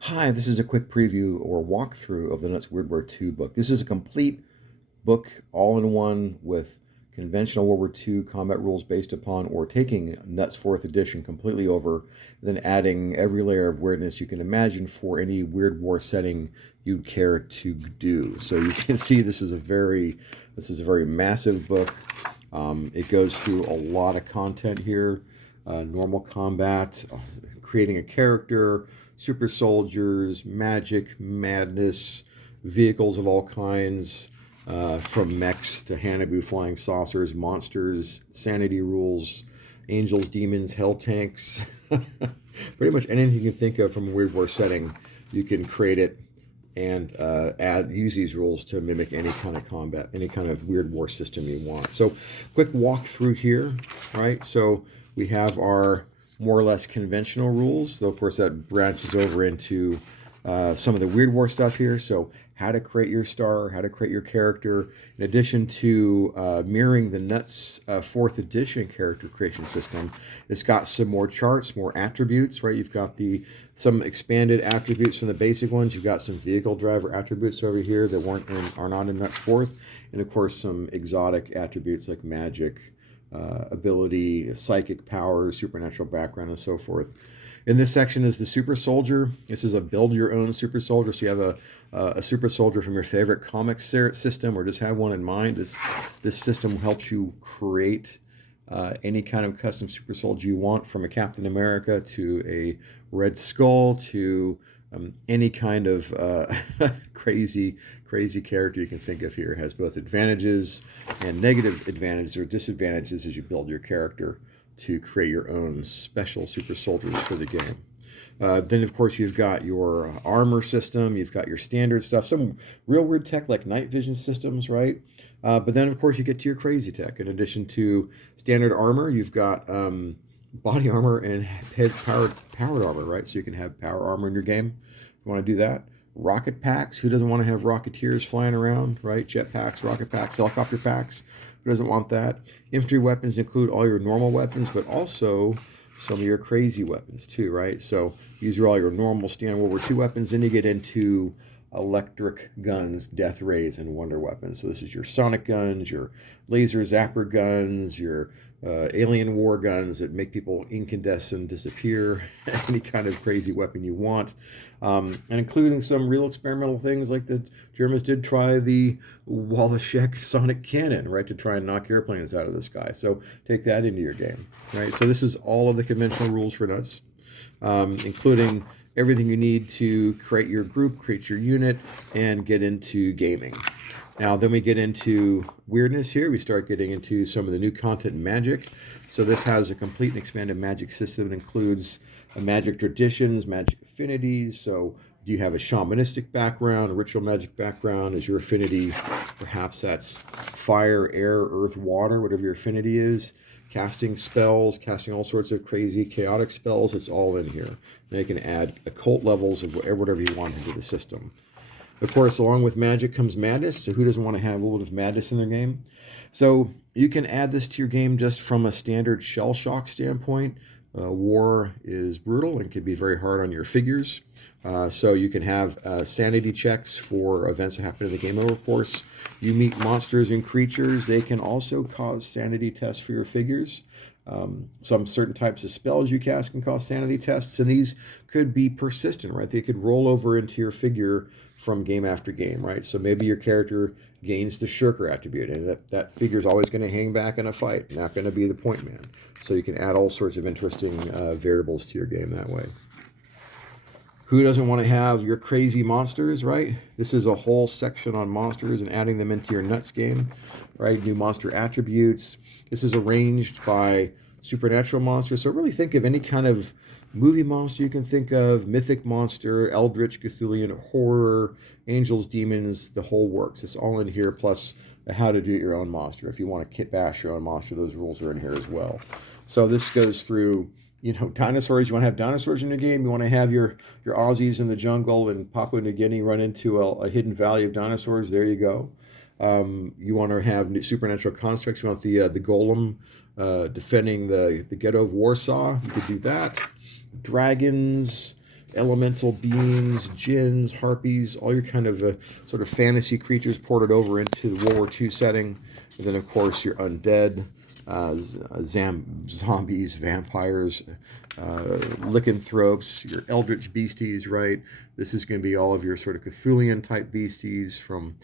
Hi, this is a quick preview or walkthrough of the Nuts World War II book. This is a complete book, all in one, with conventional World War II combat rules based upon, or taking Nuts 4th edition completely over, then adding every layer of weirdness you can imagine for any Weird War setting you care to do. So you can see this is a very massive book. It goes through a lot of content here. Normal combat, creating a character, super soldiers, magic, madness, vehicles of all kinds, from mechs to Hanabu flying saucers, monsters, sanity rules, angels, demons, hell tanks. Pretty much anything you can think of from a Weird War setting, you can create it and use these rules to mimic any kind of combat, any kind of Weird War system you want. So quick walk through here, right? So we have our more or less conventional rules, though of course that branches over into some of the Weird War stuff here. So how to create your star, how to create your character, in addition to mirroring the Nuts 4th edition character creation system. It's got some more charts, more attributes, right? You've got some expanded attributes from the basic ones. You've got some vehicle driver attributes over here that are not in Nuts 4th, and of course some exotic attributes like magic, ability, psychic powers, supernatural background, and so forth. In this section is the super soldier. This is a build your own super soldier. So you have a super soldier from your favorite comic system, or just have one in mind. This system helps you create any kind of custom super soldier you want, from a Captain America to a Red Skull to any kind of crazy character you can think of here. It has both advantages and negative advantages or disadvantages as you build your character to create your own special super soldiers for the game. Then, of course, you've got your armor system. You've got your standard stuff, some real weird tech like night vision systems, right? But then, of course, you get to your crazy tech. In addition to standard armor, you've got body armor and head powered armor, right? So you can have power armor in your game if you want to do that. Rocket packs. Who doesn't want to have rocketeers flying around, right? Jet packs, rocket packs, helicopter packs. Who doesn't want that? Infantry weapons include all your normal weapons, but also some of your crazy weapons too, right? So these are all your normal standard World War II weapons. Then you get into electric guns, death rays, and wonder weapons. So this is your sonic guns, your laser zapper guns, your alien war guns that make people incandescent, disappear, any kind of crazy weapon you want, and including some real experimental things like the Germans did try the Wallachek sonic cannon, right, to try and knock airplanes out of the sky. So take that into your game, right? So this is all of the conventional rules for Nuts, including everything you need to create your group, create your unit, and get into gaming. Now, then we get into weirdness here. We start getting into some of the new content in magic. So this has a complete and expanded magic system. It includes magic traditions, magic affinities. So do you have a shamanistic background, a ritual magic background? Is your affinity, perhaps that's fire, air, earth, water, whatever your affinity is? Casting spells, casting all sorts of crazy, chaotic spells. It's all in here. Now you can add occult levels of whatever you want into the system. Of course, along with magic comes madness. So who doesn't want to have a little bit of madness in their game? So you can add this to your game just from a standard shell shock standpoint. War is brutal and can be very hard on your figures. So you can have sanity checks for events that happen in the game over course. You meet monsters and creatures. They can also cause sanity tests for your figures. Some certain types of spells you cast can cause sanity tests, and these could be persistent, right? They could roll over into your figure from game after game, right? So maybe your character gains the shirker attribute, and that figure is always going to hang back in a fight, not going to be the point man. So you can add all sorts of interesting variables to your game that way. Who doesn't want to have your crazy monsters, right? This is a whole section on monsters and adding them into your Nuts game, right? New monster attributes. This is arranged by supernatural monsters. So really think of any kind of movie monster you can think of, mythic monster, eldritch, Cthulhian, horror, angels, demons, the whole works. It's all in here, plus how to do your own monster. If you want to kit bash your own monster, those rules are in here as well. So this goes through, dinosaurs. You want to have dinosaurs in your game. You want to have your Aussies in the jungle in Papua New Guinea run into a hidden valley of dinosaurs. There you go. You want to have supernatural constructs. You want the golem defending the ghetto of Warsaw. You could do that. Dragons, elemental beings, jinns, harpies, all your kind of sort of fantasy creatures ported over into the World War II setting. And then, of course, your undead, zombies, vampires, lycanthropes, your eldritch beasties, right? This is going to be all of your sort of Cthulhian type beasties from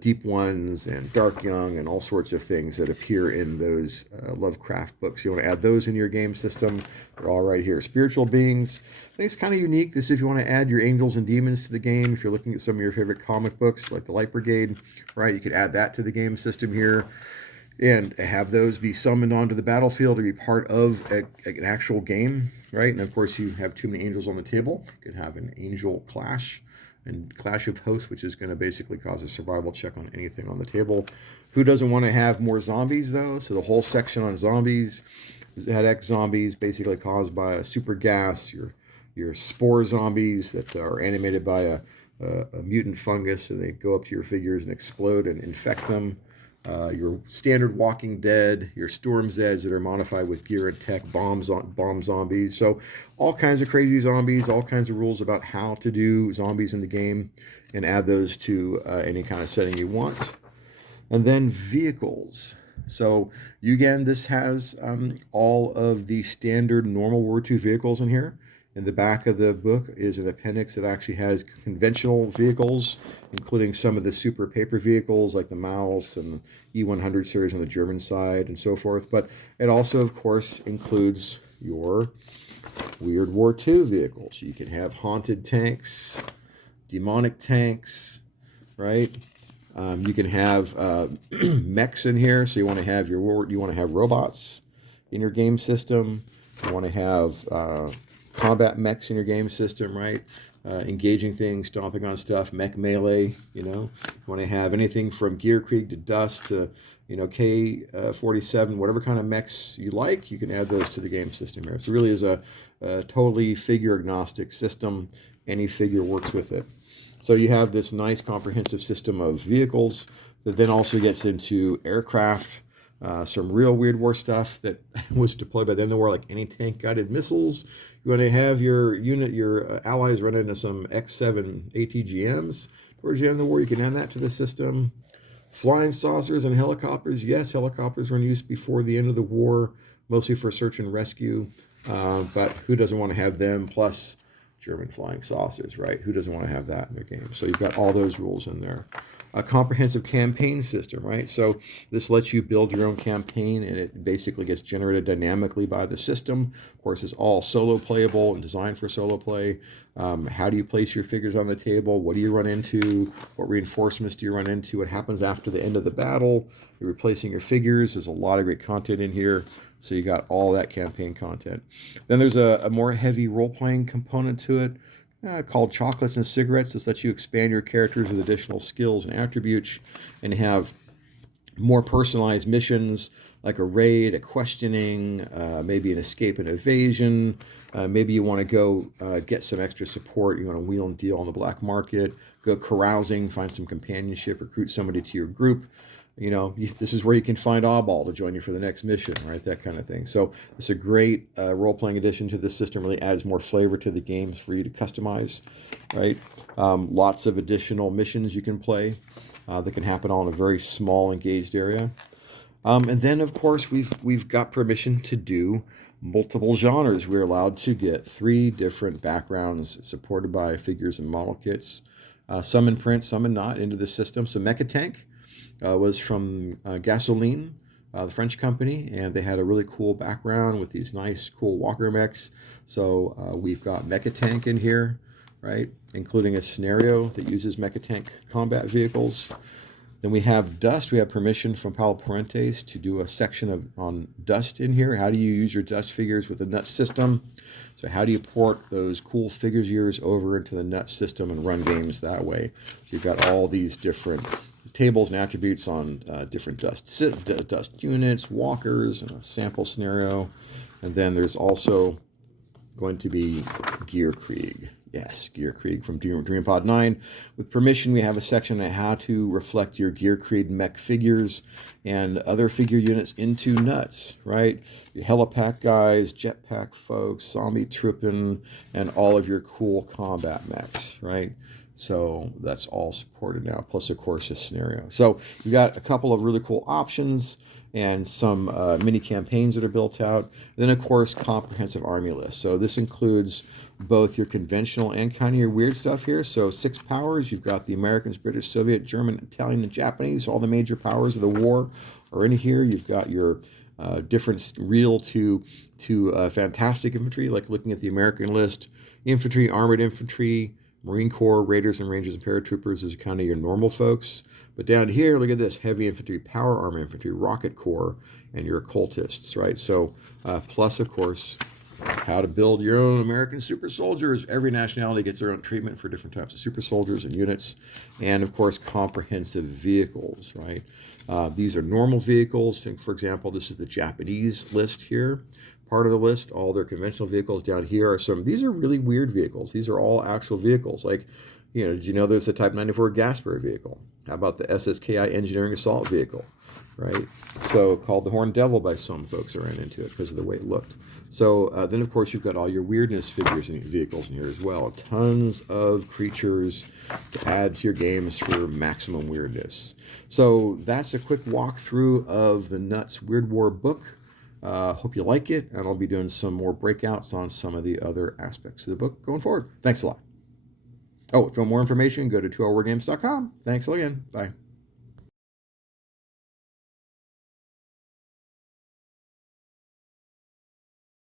Deep Ones and Dark Young and all sorts of things that appear in those Lovecraft books. You want to add those into your game system. They're all right here. Spiritual beings. I think it's kind of unique. This is if you want to add your angels and demons to the game. If you're looking at some of your favorite comic books like the Light Brigade, right? You could add that to the game system here and have those be summoned onto the battlefield to be part of an actual game, right? And of course, you have too many angels on the table. You could have an angel clash and clash of hosts, which is going to basically cause a survival check on anything on the table. Who doesn't want to have more zombies, though? So the whole section on zombies had X zombies, basically caused by a super gas, your spore zombies that are animated by a mutant fungus, and they go up to your figures and explode and infect them. Your standard Walking Dead, your Storm Zeds that are modified with gear and tech, bomb zombies. So all kinds of crazy zombies, all kinds of rules about how to do zombies in the game, and add those to any kind of setting you want. And then vehicles. So again, this has all of the standard normal World War II vehicles in here. In the back of the book is an appendix that actually has conventional vehicles, including some of the super paper vehicles like the Maus and E100 series on the German side and so forth. But it also, of course, includes your Weird War II vehicles. You can have haunted tanks, demonic tanks, right? You can have mechs in here, so you want to have robots in your game system. You want to have combat mechs in your game system, right? Engaging things, stomping on stuff, mech melee, You want to have anything from Gear Krieg to Dust to, K-47, whatever kind of mechs you like, you can add those to the game system here. So it really is a totally figure agnostic system. Any figure works with it. So you have this nice comprehensive system of vehicles that then also gets into aircraft, some real Weird War stuff that was deployed by the end of the war, like anti-tank guided missiles. You want to have your unit, your allies run into some X-7 ATGMs towards the end of the war. You can add that to the system. Flying saucers and helicopters. Yes, helicopters were in use before the end of the war, mostly for search and rescue. But who doesn't want to have them? Plus German flying saucers, right? Who doesn't want to have that in their game? So you've got all those rules in there. A comprehensive campaign system, right? So this lets you build your own campaign, and it basically gets generated dynamically by the system. Of course, it's all solo playable and designed for solo play. How do you place your figures on the table? What do you run into? What reinforcements do you run into? What happens after the end of the battle? You're replacing your figures. There's a lot of great content in here. So you got all that campaign content. Then there's a more heavy role-playing component to it, called Chocolates and Cigarettes. This lets you expand your characters with additional skills and attributes and have more personalized missions like a raid, a questioning, maybe an escape and evasion. Maybe you want to go get some extra support. You want to wheel and deal on the black market, go carousing, find some companionship, recruit somebody to your group. This is where you can find Oddball to join you for the next mission, right? That kind of thing. So it's a great role-playing addition to the system. Really adds more flavor to the games for you to customize, right? Lots of additional missions you can play that can happen all in a very small engaged area. And then, of course, we've got permission to do multiple genres. We're allowed to get 3 different backgrounds supported by figures and model kits, some in print, some in not, into the system. So Mekatank was from Gasoline, the French company, and they had a really cool background with these nice, cool walker mechs. So we've got Mekatank in here, right, including a scenario that uses Mekatank combat vehicles. Then we have Dust. We have permission from Paulo Parentes to do a section on Dust in here. How do you use your Dust figures with the Nut system? So how do you port those cool figures of yours over into the Nut system and run games that way? So you've got all these different tables and attributes on different dust units, walkers, and a sample scenario. And then there's also going to be Gear Krieg. Yes, Gear Krieg from DreamPod 9. With permission, we have a section on how to reflect your Gear Krieg mech figures and other figure units into nuts, right? Your helipack guys, jetpack folks, zombie trooping, and all of your cool combat mechs, right? So that's all supported now, plus, of course, this scenario. So you've got a couple of really cool options and some mini campaigns that are built out. Then, of course, comprehensive army list. So this includes both your conventional and kind of your weird stuff here. So 6 powers, you've got the Americans, British, Soviet, German, Italian, and Japanese, all the major powers of the war are in here. You've got your different real to fantastic infantry, like looking at the American list, infantry, armored infantry, Marine Corps, Raiders and Rangers and Paratroopers is kind of your normal folks. But down here, look at this, heavy infantry, power armor infantry, rocket corps, and your occultists, right? So plus, of course, how to build your own American super soldiers. Every nationality gets their own treatment for different types of super soldiers and units. And, of course, comprehensive vehicles, right? These are normal vehicles. Think, for example, this is the Japanese list here. Part of the list, all their conventional vehicles. Down here are some, these are really weird vehicles. These are all actual vehicles. Like, did you know there's a Type 94 Gasper vehicle? How about the SSKI Engineering Assault Vehicle, right? So called the Horned Devil by some folks who ran into it because of the way it looked. So then, of course, you've got all your weirdness figures and vehicles in here as well. Tons of creatures to add to your games for maximum weirdness. So that's a quick walkthrough of the Nuts Weird War book. Hope you like it, and I'll be doing some more breakouts on some of the other aspects of the book going forward. Thanks a lot. Oh, if you want more information, go to 2hourwargames.com. Thanks again. Bye.